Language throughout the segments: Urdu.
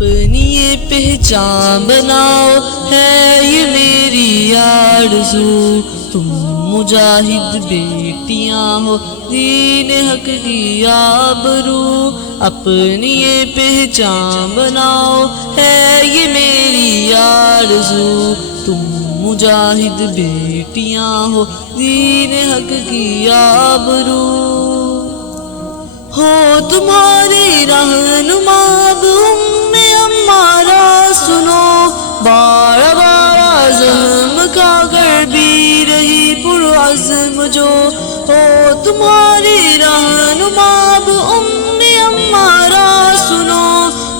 اپنی یہ پہچان بناؤ، ہے یہ میری آرزو۔ تم مجاہد بیٹیاں ہو، دین حق کی آبرو، اپنی یہ پہچان بناؤ، ہے یہ میری آرزو۔ تم مجاہد بیٹیاں ہو، دین حق کی آبرو، ہو تمہاری رہنما اب ام امارہ، سنو بار بار زخم کھا کر بھی رہی پرعزم جو، ہو تمہاری رہنما اب ام امارہ، سنو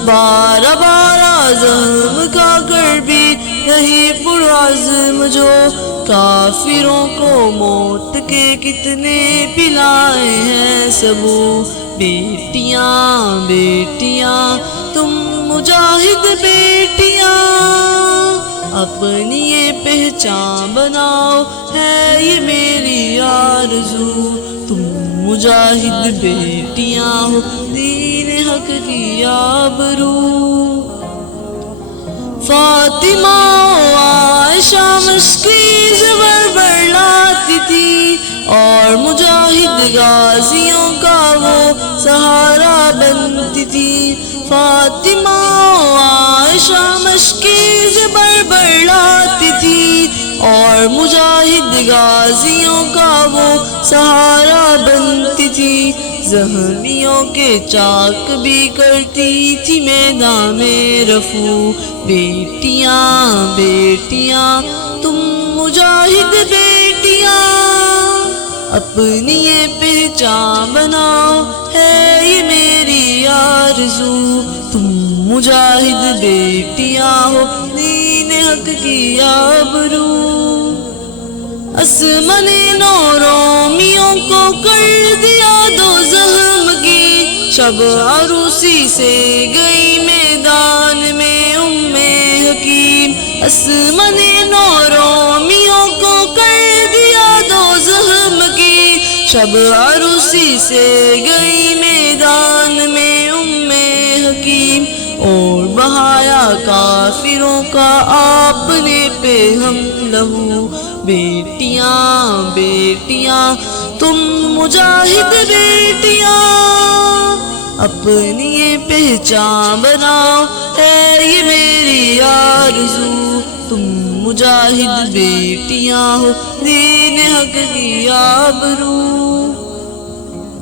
بار بار زخم کھا کر بھی رہی پرعزم جو، کافروں کو موت کے کتنے پلائے ہیں سبو، بیٹیاں بیٹیاں تم مجاہد بیٹیاں، اپنی یہ پہچان بناؤ، ہے یہ میری آرزو۔ تم مجاہد بیٹیاں ہو، دین حق کی آبرو، فاطمہ و عائشہ مشکی زبر برلاتی تھی، اور مجاہد غازیوں کا وہ سہارا بنتی تھی۔ فاطمہ و عائشہ مشکی زبر برلاتی تھی، اور مجاہد غازیوں کا وہ سہارا بنتی تھی۔ زخمیوں کے چاک بھی کرتی تھی میدان میں رفو، بیٹیاں بیٹیاں تم مجاہد بیٹیاں، اپنی یہ پہچان بناؤ، ہے یہ میری آرزو۔ تم مجاہد بیٹیاں ہو، دین حق کی آبرو، اسماء نے نو رومیوں کو کر دیا دوزخ کی، شب عروسی سے گئی میدان میں ام حکیم، اسماء نے نو رومیوں کو کر دیا دوزخ کی، شب عروسی سے گئی میدان میں ام حکیم، اور بہایا کافروں کا آپ نے پہ ہم لہو، بیٹیاں بیٹیاں تم مجاہد بیٹیاں، اپنی یہ پہچان بناؤ، ہے یہ میری آرزو۔ تم مجاہد بیٹیاں ہو، دین حق کی آبرو،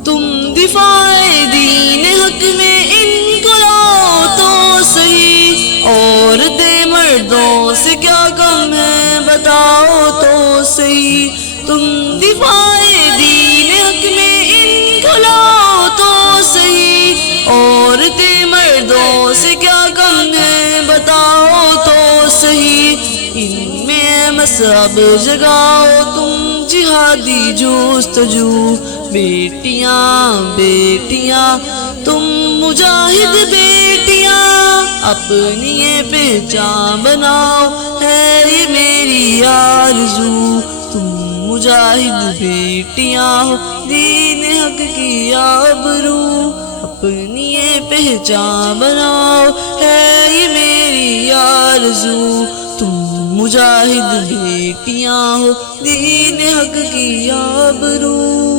تم دفاع دین حق میں ان کو لاؤ تو صحیح، عورتیں مردوں سے کیا کم ہے بتاؤ تو صحیح، تم دفاع دین حق میں ان کو لاؤ تو صحیح، عورتیں مردوں سے کیا کم ہے بتاؤ تو صحیح، ان میں مذہب جگاؤ تم جہادی جستجو، بیٹیاں بیٹیاں تم مجاہد بیٹیاں، اپنی یہ پہچان بناؤ، ہے یہ میری آرزو۔ تم مجاہد بیٹیاں ہو، دین حق کی آبرو، اپنی یہ پہچان بناؤ، ہے یہ میری آرزو۔ تم مجاہد بیٹیاں ہو، دین حق کی آبرو۔